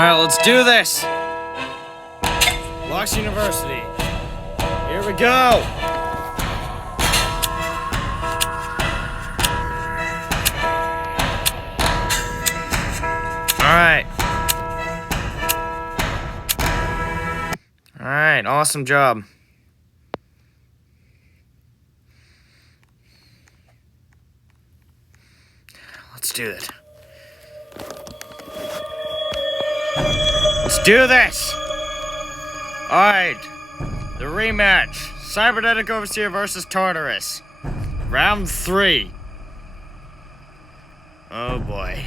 Alright, let's do this! Blox University. Here we go! Alright. Alright, awesome job. Let's do it. Let's do this! Alright. The rematch. Cybernetic Overseer versus Tartarus. Round 3. Oh boy.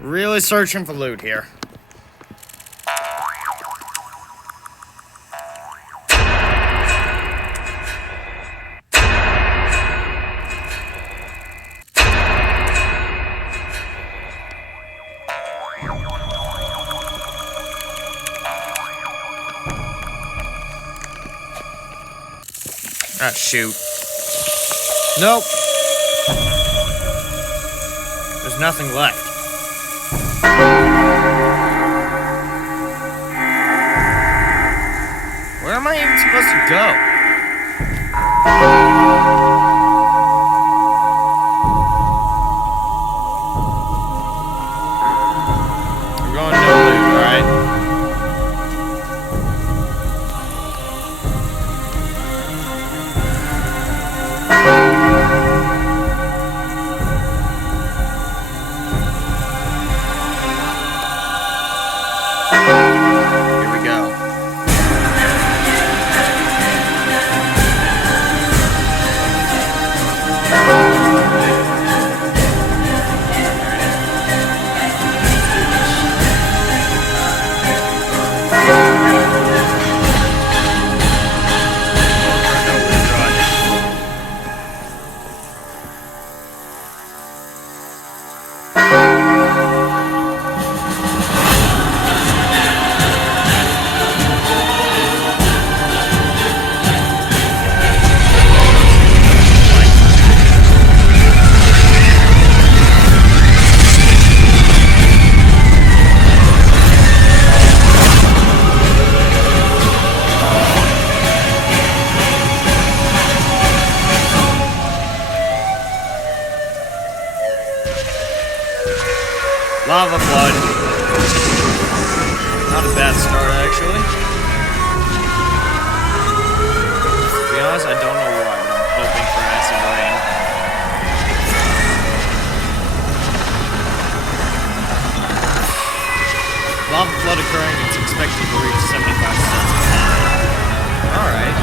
Really searching for loot here. Ah, shoot. Nope. There's nothing left. Where am I even supposed to go? We're going no loot, right? Here we go. Lava flood. Not a bad start, actually. To be honest, I don't know why, but I'm hoping for acid rain. Lava flood occurring is expected to reach 75 cents a time. Alright.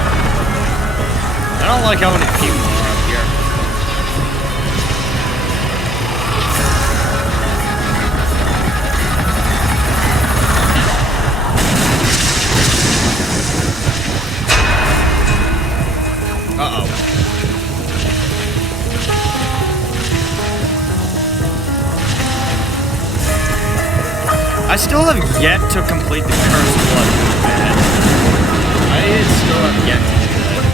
I don't like how many people are up here. Uh-oh. I still have yet to complete the Cursed Blood bed. I still have yet to do that.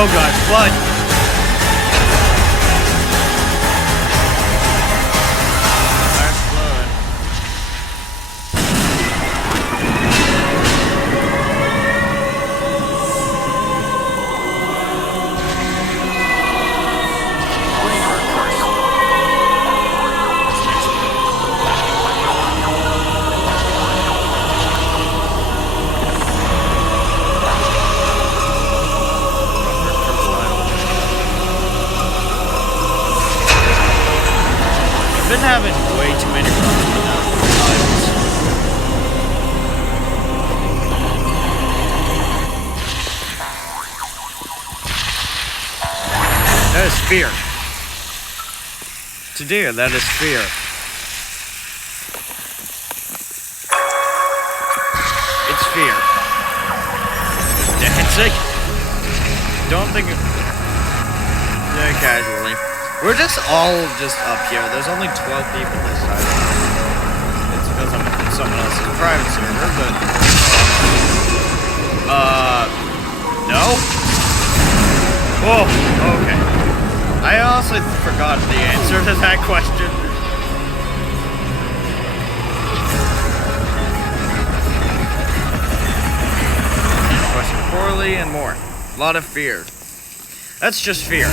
Oh god, flood! Flash flood. I've been having way too many runs without items. That is fear. To dear, that is fear. It's fear. Dancing. Don't think of... Yeah, casually. We're just all just up here. There's only 12 people this side. It's because I'm in someone else's private server, but... No? Whoa, okay. I honestly forgot the answer to that question. Question poorly and more. A lot of fear. That's just fear.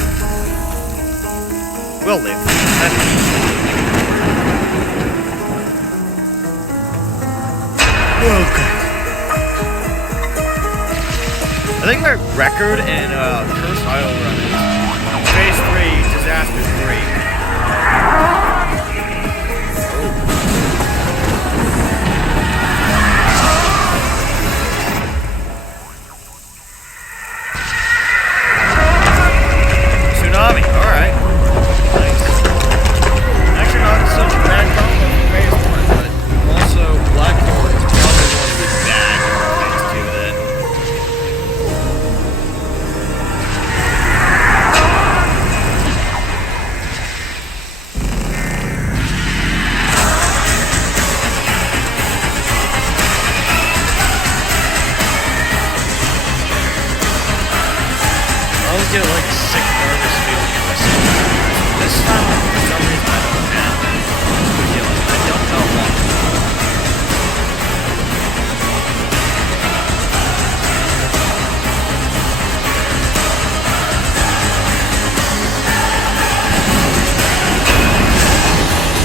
We'll live. Okay. I think my record in Cursed Isle run is Phase 3, Disaster 3. Tsunami, alright. Get like a sick nervous feeling in my stomach. This time, for some reason, I don't have that feeling. I don't know why.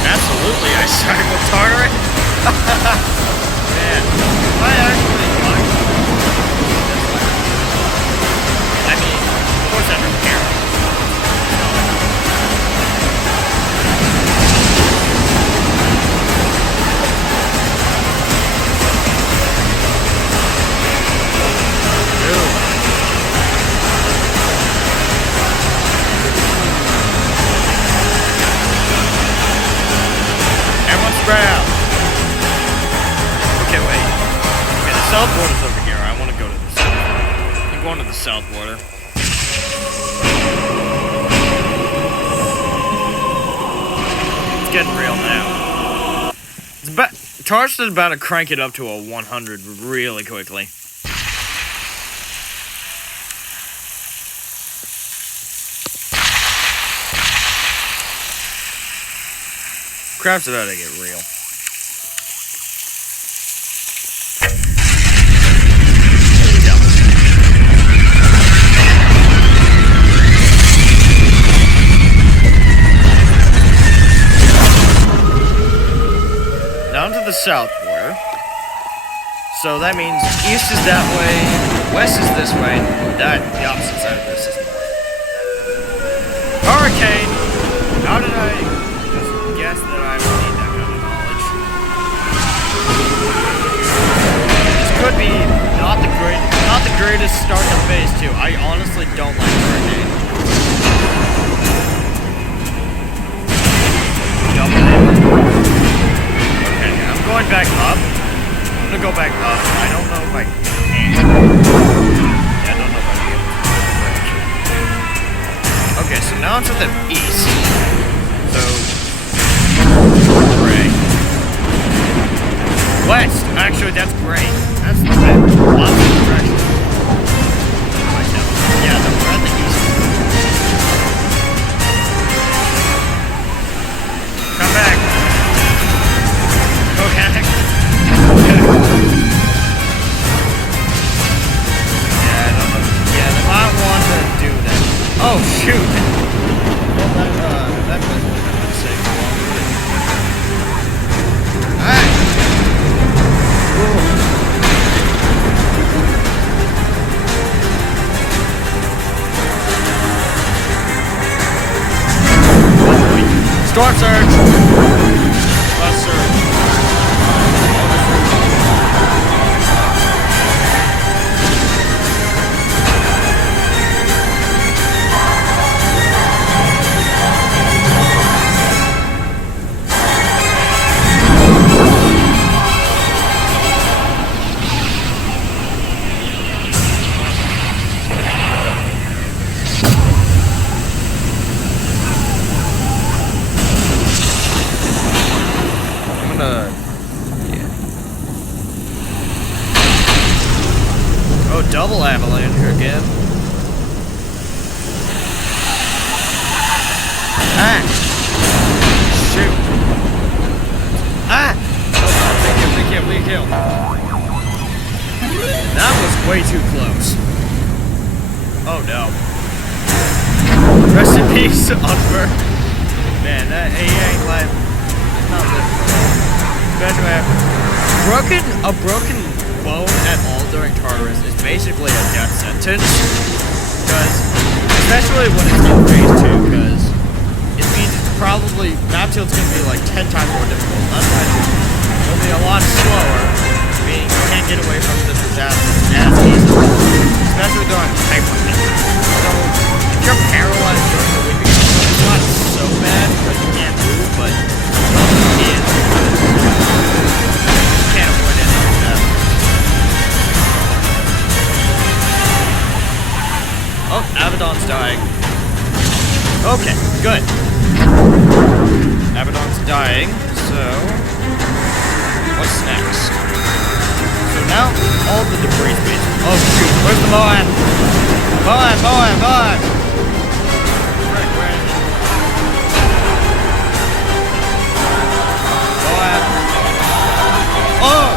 Absolutely, I started with Tartarus. Man, I actually like it. I mean, of course I don't care. Dude. Everyone spread out. Okay, wait. Okay, the south border's over here. I want to go to the south. I'm going to the south border. Getting real now. Tartarus is about to crank it up to a 100 really quickly. Crap's about to get real. Down to the south border. So that means east is that way, west is this way, that the opposite side of this is north. Hurricane! How did I just guess that I would need that kind of knowledge? This could be not the greatest start to phase 2. I honestly don't like hurricane. Jumping in. Going back up. I'm gonna go back up. I don't know if I can. Yeah, I don't know if I can. Okay, so now it's to the east. So gray. West. Actually, that's gray. That's the bit. Lots of direction. Yeah, the red. Storm surge! Bus surge. Double avalanche again. Ah! Shoot! Ah! Oh, big kill. That was way too close. Oh no. Rest in peace, Unfer. Man, that ain't life. It's not living for long. Especially a broken bone at all during Tartarus is basically a death sentence, because especially when it's in phase 2, because it means it's probably Maptield's gonna be like 10 times more difficult. It'll be a lot slower, meaning you can't get away from the disaster as easily, especially during hyperhit. So if you're paralyzed during the week, it's not so bad because you can't move, but it is because you can't avoid any of that. Oh, Abaddon's dying. Okay, good. Abaddon's dying, so what's next? So now all the debris space. Oh shoot, where's the Moab? Moab! Frick, where is it? Moab. Oh!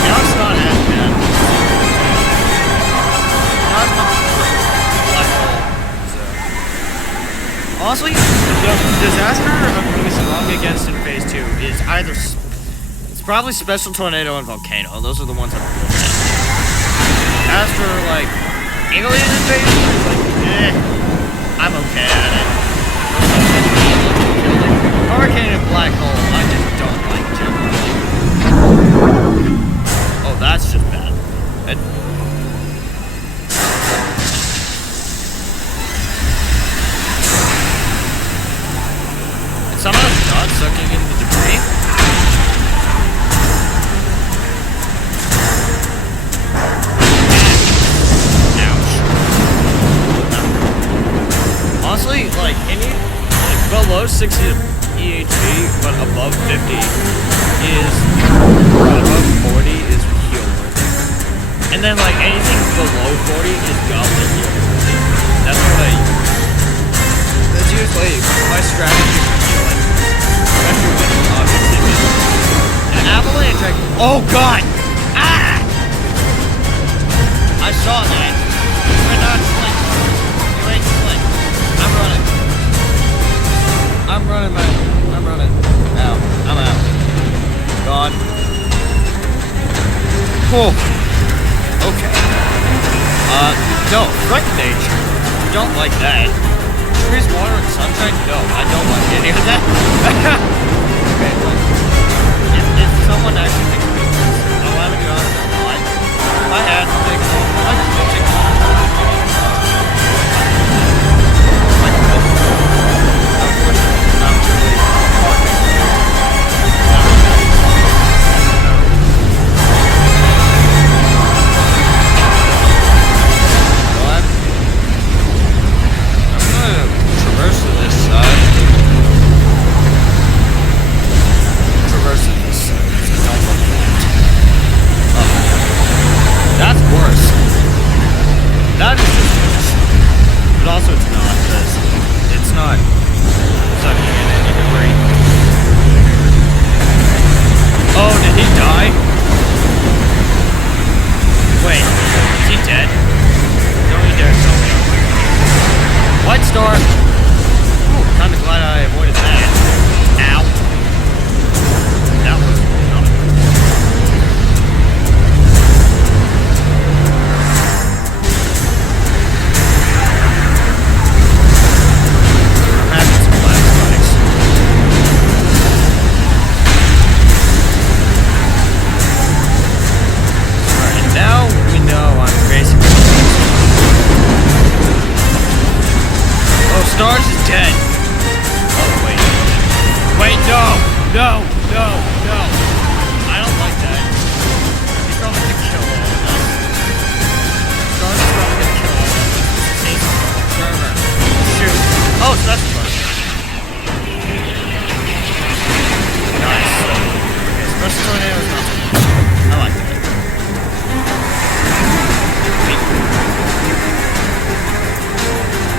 Now it's not as bad. Not as much black hole. So. Honestly, the disaster I'm really strong against in phase 2 is either it's probably Special Tornado and Volcano. Those are the ones I'm good at. As for like alien invasion, like I'm okay at it. Hurricane and black hole, I just don't like generally. Oh, that's just bad. Is someone not sucking in the debris? Ouch. Honestly, like any below 60 EHP, but above 50 is above 40 is heal worthy. And then like anything below 40 is goblin heal worthy. That's what that's usually my strategy for healing. Especially when objects hit me. An avalanche, like, oh god! Ah! I saw that. You're not slick. You ain't slick. I'm running, man. I'm running. Ow. I'm out. Gone. Oh. Okay. No. Frick nature. Don't like that. Trees, water, and sunshine? No, I don't like any of that. Okay, well, if someone actually thinks of it, I'll have it on there. If I had to take No. I don't like that. He's probably gonna kill all of us. Star's probably gonna kill all of us. Safe server. Shoot. Oh, so that's fun. Nice. Okay, special tornado is not so good. I like that.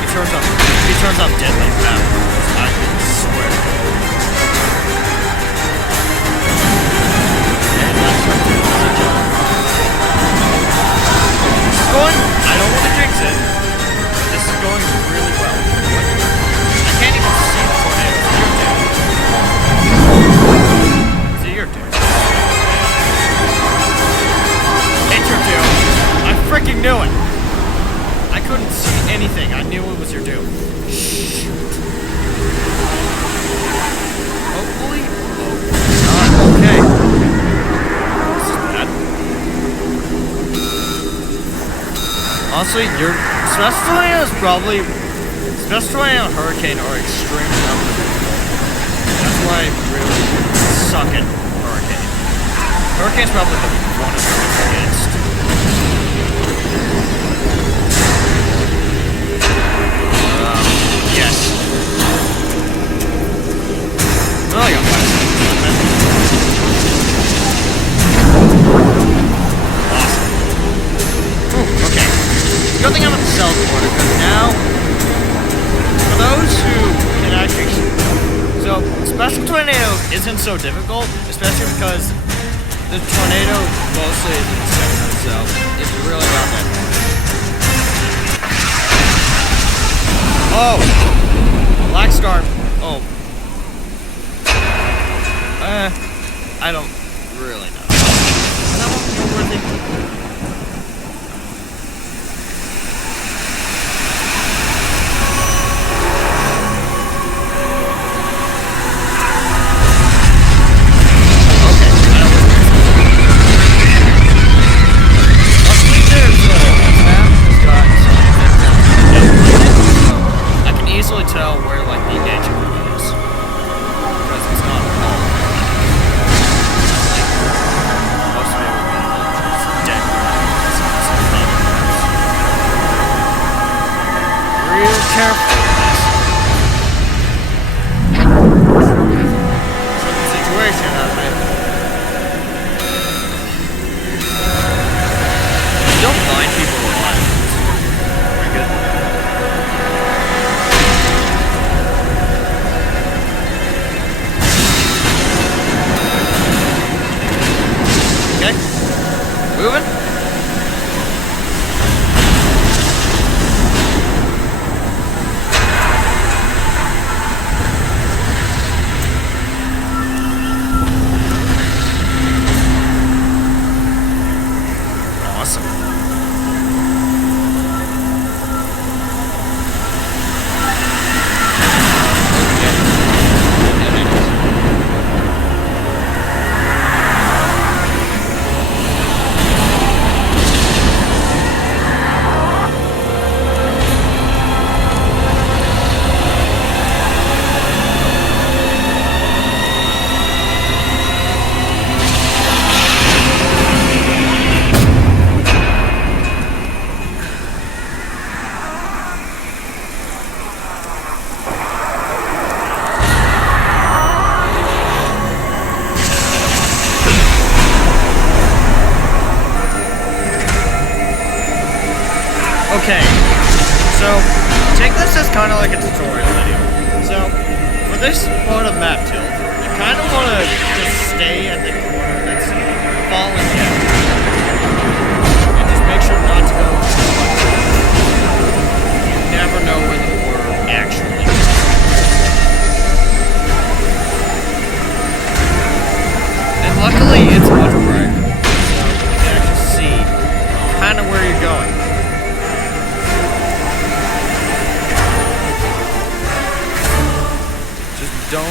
He turns up deadly fast. I swear. And that's what this is going. I don't want to jinx it, but this is going really well. I can't even see the tornado. Is it your turn? It's your turn. I freaking knew it. I couldn't see anything. I knew it was your doom. Shoot. Hopefully. Oh, okay. This is bad. Honestly, your special tornado is probably. Special tornado and hurricane are extremely unpredictable. That's why I really suck at hurricane. Hurricane's probably the one of the against. Yes. Oh, I got 5 seconds. Awesome. Ooh, okay. Good thing I'm at the cell border, because now, for those who can actually... So, special tornado isn't so difficult, especially because the tornado mostly is in the center, so it's really not that hard. Oh! Black Star. Oh. I don't really know. That won't be worthy. Easily tell where like the edge of it is because it's not all like most of it would be just dead. Real careful with this. Certain situation out of it. Don't mind people alive. Very good. Okay. Moving. Awesome. Okay, so take this as kind of like a tutorial video. So, for this part of map tilt, you kind of want to just stay at the corner that's falling down. And just make sure not to go too much. You never know where the border actually is. And luckily, it's much brighter. So, you can actually see kind of where you're going. Don't.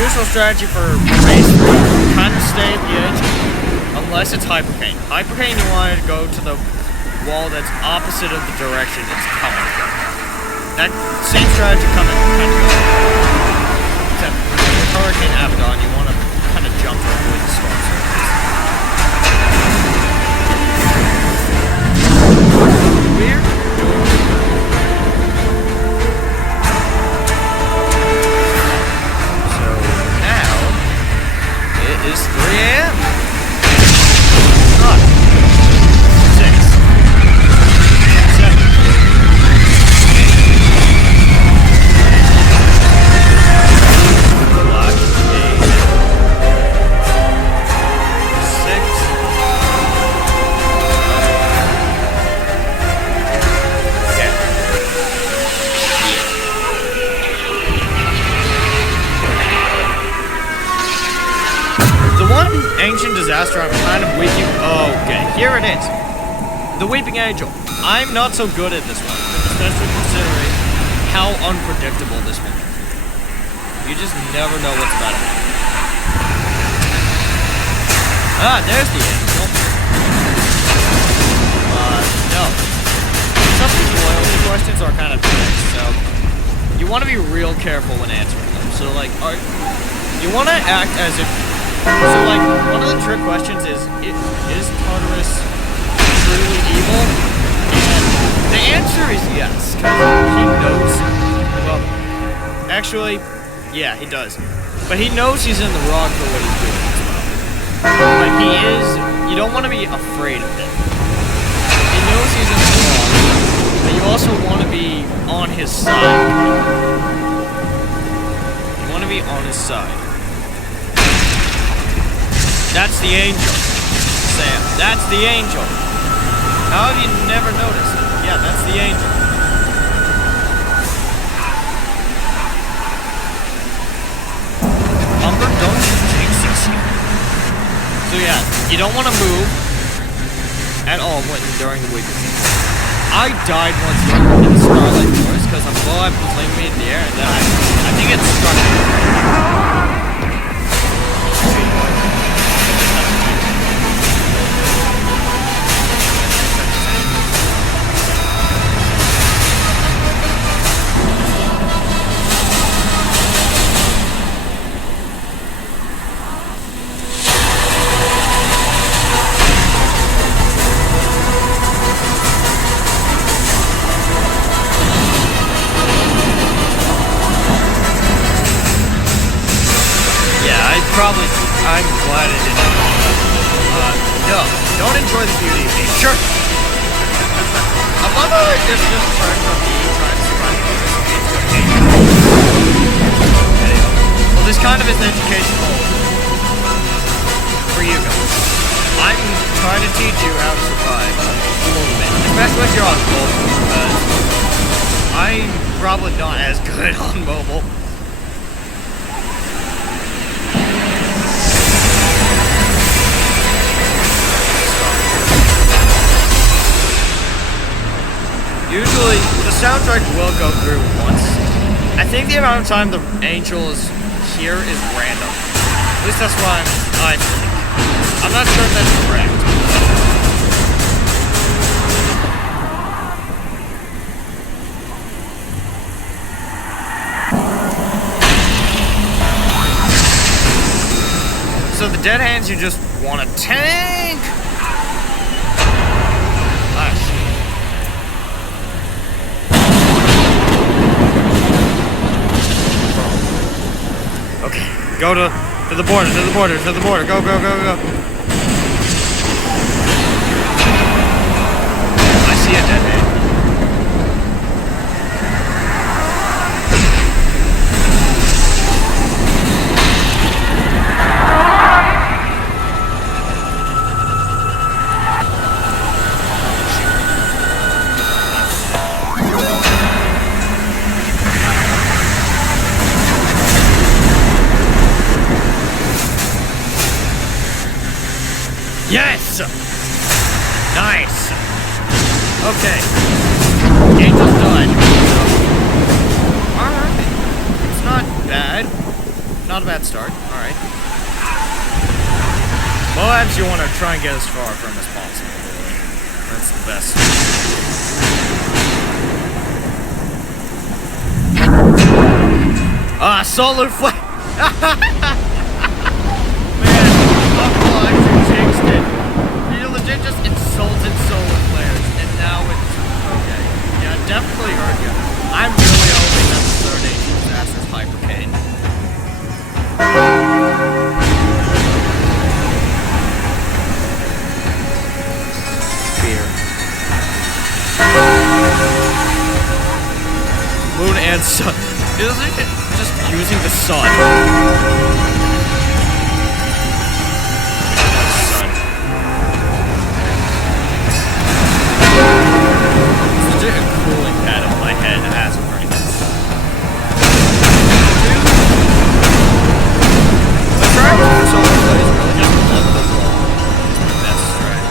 Usual strategy for race 3, kind of stay at the edge, unless it's hypercane. Hypercane, you want to go to the wall that's opposite of the direction it's coming from. That same strategy coming kind of goes. Except hurricane Abaddon, you want to kind of jump to avoid the storm surface. Weird. So now it is 3 a.m. Not 6, 7, ancient disaster I'm kind of weeping. Okay, here it is. The Weeping Angel. I'm not so good at this one, especially considering how unpredictable this one is. You just never know what's about to happen. Ah, there's the angel. No. Some of these loyalty questions are kind of tricky, so you want to be real careful when answering them. So, like, you want to act as if. So, like, one of the trick questions is Tartarus truly evil? And the answer is yes, because he knows. Well, actually, yeah, he does. But he knows he's in the wrong for what he's doing as well. But he is. You don't want to be afraid of him. He knows he's in the wrong, but you also want to be on his side. You want to be on his side. That's the angel, Sam. That's the angel. How have you never noticed? Yeah, that's the angel. Umber, don't jinx us here. So yeah, you don't want to move at all during the week. I died once in the Starlight Forest because a blow was flinging me in the air, and then I think it struck me. I'm glad I didn't. No, don't enjoy the beauty of nature. I love how it just turned from me trying to survive into well, this kind of is educational for you guys. I'm trying to teach you how to survive a little bit, especially if you're on mobile, because I'm probably not as good on mobile. Usually, the soundtrack will go through once. I think the amount of time the angel is here is random. At least that's what I think. I'm not sure if that's correct. So the dead hands, you just want to tank. Nice. Okay, go to the border, to the border, to the border. Go, go, go, go. I see a dead hand. Yes! Nice! Okay. Angel's done. Alright. It's not bad. Not a bad start. Alright. Moabs, you want to try and get as far from as possible. That's the best. Solar flame! Man, Uncle actually jinxed it. He legit just insulted solar flares, and now it's okay. Yeah, definitely heard you. I'm really hoping that the third age disaster is hypercane. Fear. Moon and sun. Isn't it just using the sun? Sun. It's legit a cooling pad on my head as of right now. The track for solar flares really just love the wall. It's the best track.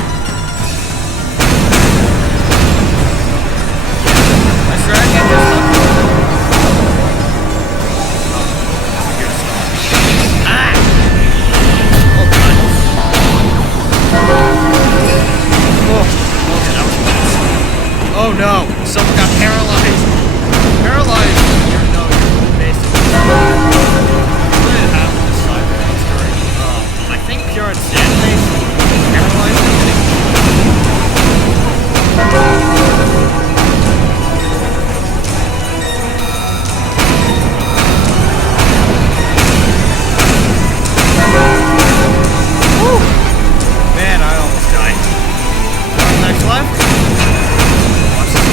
My strategy just love the wall. Oh no! Someone got paralyzed! Paralyzed! You're basically. What did happen to Cyber Monster? I think Pure Insanity paralyzed him. Woo! Man, I almost died. Next left?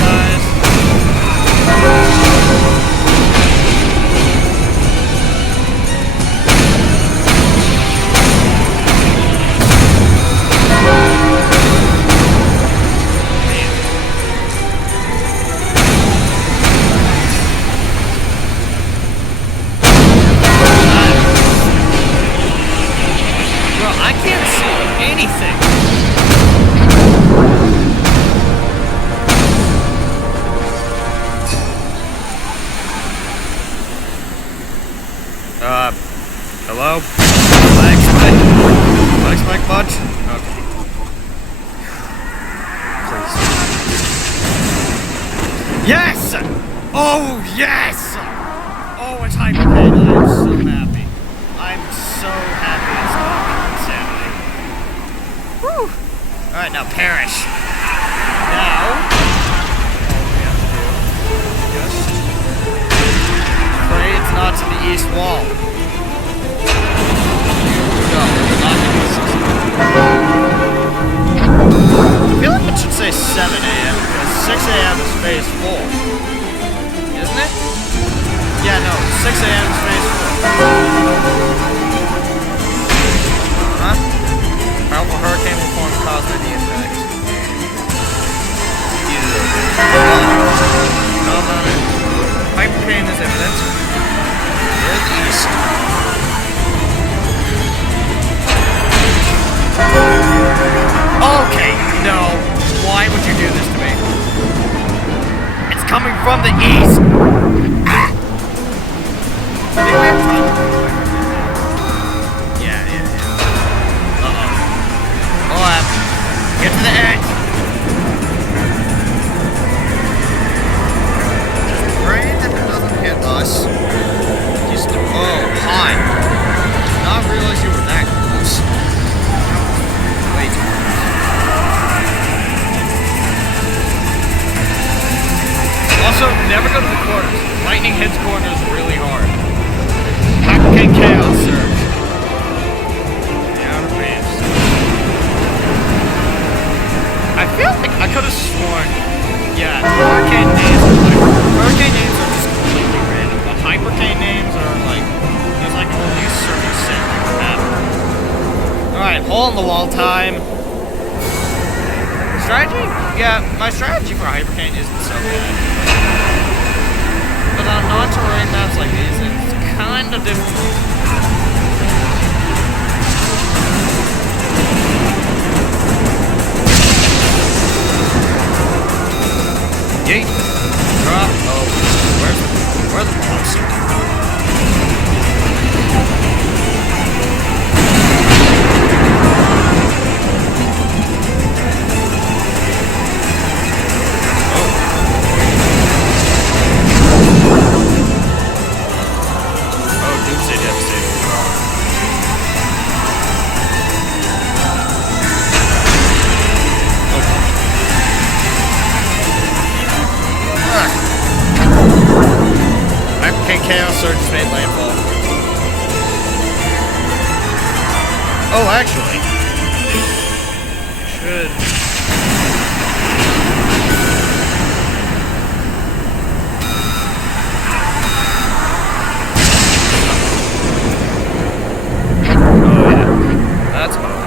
Guys. Bro, I can't see anything. Hello? Legs Mike Bunch? Okay. Please. Yes! Oh, yes! Oh, it's hypercane. I'm so happy. I'm so happy it's not insanity. Woo! Alright, now perish. Now... all we have to do... just... pray it's not to the east wall. I feel like it should say 7 a.m. because 6 a.m. is phase 4. Isn't it? Yeah, no, 6 a.m. is phase 4. Huh? Powerful hurricane will form caused by the impact. Hypercane is imminent. Near the east. Okay, no. Why would you do this to me? It's coming from the east! Ah! I think we have time. Yeah. Uh-oh. Oh, get to the edge! Just pray that it doesn't hit us. Just, oh, hi. Did not realize you were that close. Wait. Also, never go to the corners. Lightning hits corners really hard. Hypercane Chaos Surge. The outer waves. I feel like I could have sworn, yeah, hurricane names are just completely random, but hypercane names are like, there's like only a certain set that can happen. Alright, hole in the wall time. Strategy? Yeah, my strategy for hypercane isn't so bad. But on non-terrain maps like these, it's kind of difficult. Yeet. Drop. Oh, where's the blox? Oh, doomsday devastator. Oh, actually, I should. Oh yeah, that's fine.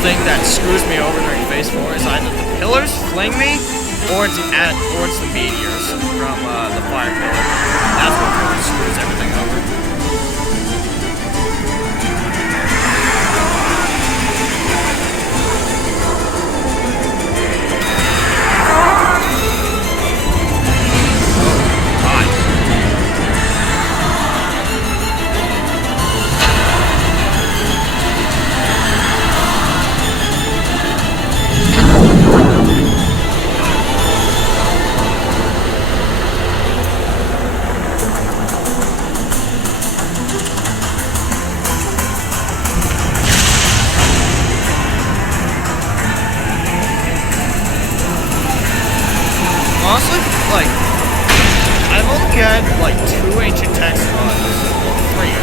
Thing that screws me over during phase 4 is either the pillars fling me or it's the meteors from the fire pillar. That's what really screws everything over. Honestly, like, I've only had, like, 2 ancient text runs, well, 3.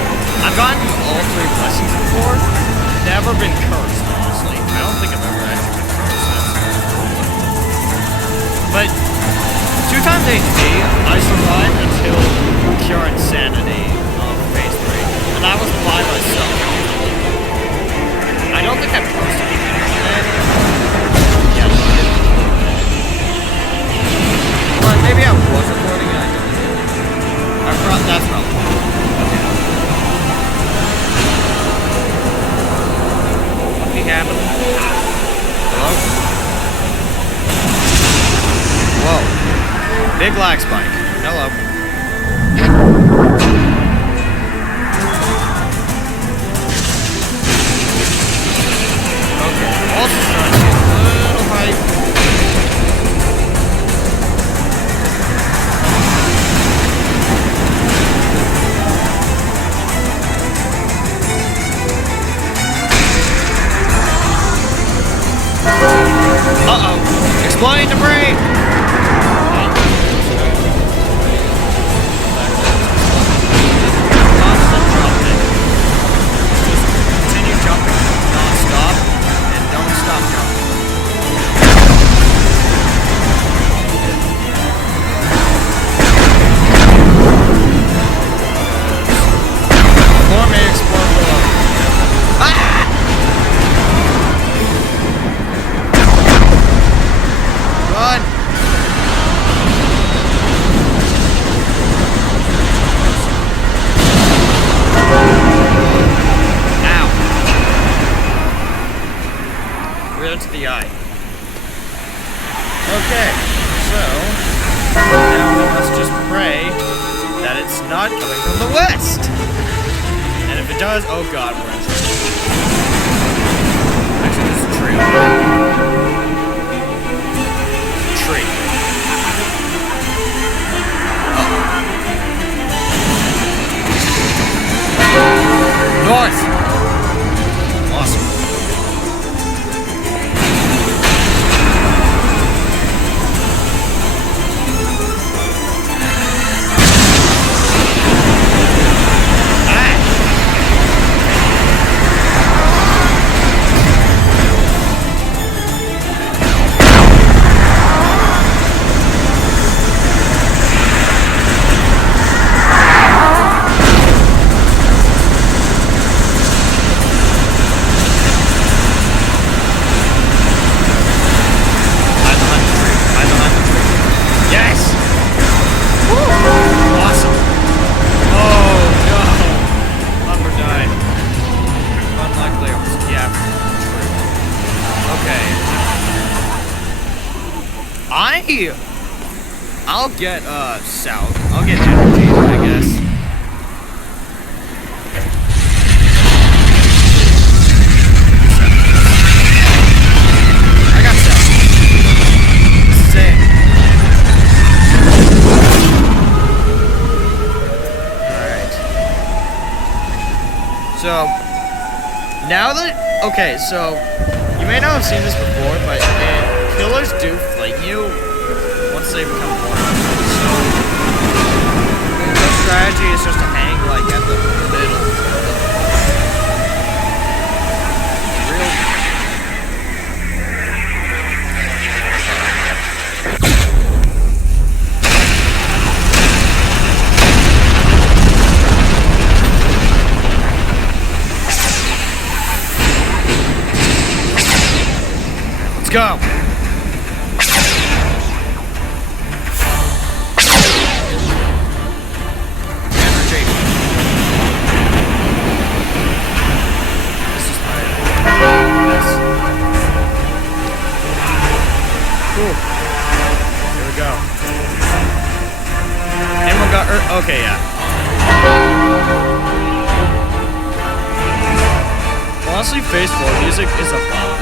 I've gotten all 3 blessings before, never been cursed, honestly. I don't think I've ever actually been cursed. But, 2 times HD, I survived until Cure Insanity of phase 3, and I was by myself. I don't think I posted anything. Yeah, I did. But maybe I was recording and I didn't. That's probably Nothing happened. Hello? Whoa. Big lag spike. Hello. Okay. Also starting to get a little hype. Uh-oh. Exploding debris! Constant jumping. Just continue jumping non-stop and don't stop jumping. Floor may explode below. Ah! Run! Ow. We're into the eye. Okay, so now we must just pray that it's not coming from the west. And if it does, oh god, we're in trouble. Actually, there's a tree over there. Tree. North! Awesome. I'll get, south. I'll get energy, I guess. I got south. Same. Alright. So, Now that, okay, so you may not have seen this before, but killers do fling you once they become born. So the strategy is just to hang like at the middle. Let's go. Energy. This is nice. This. Cool. Here we go. Anyone got okay, yeah. Honestly, phase 4 music is a bomb.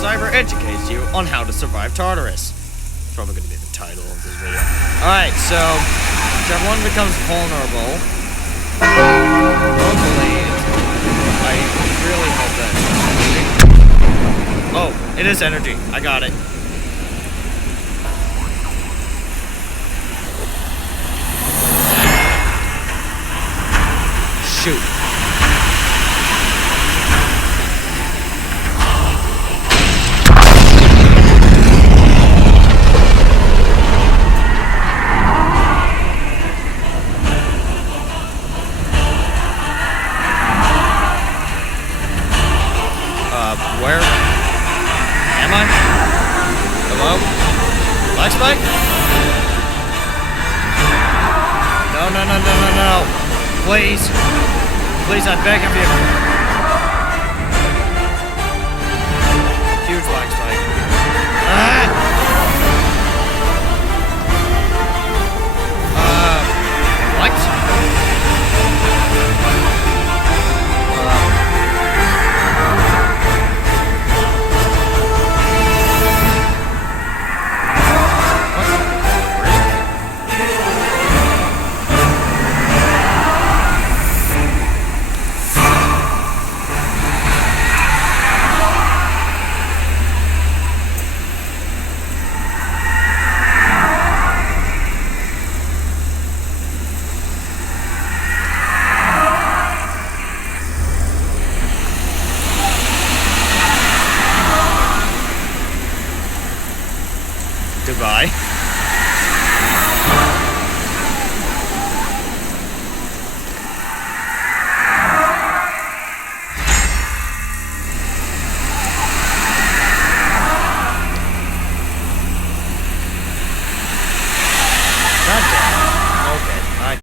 Cyber educates you on how to survive Tartarus. It's probably going to be the title of this video. Alright, so everyone becomes vulnerable. Hopefully, I really hope that. Oh, it is energy. I got it. Shoot. Where am I? Hello? Black Spike? No. Please. Please, I beg of you. Huge black spike. What? Goodbye.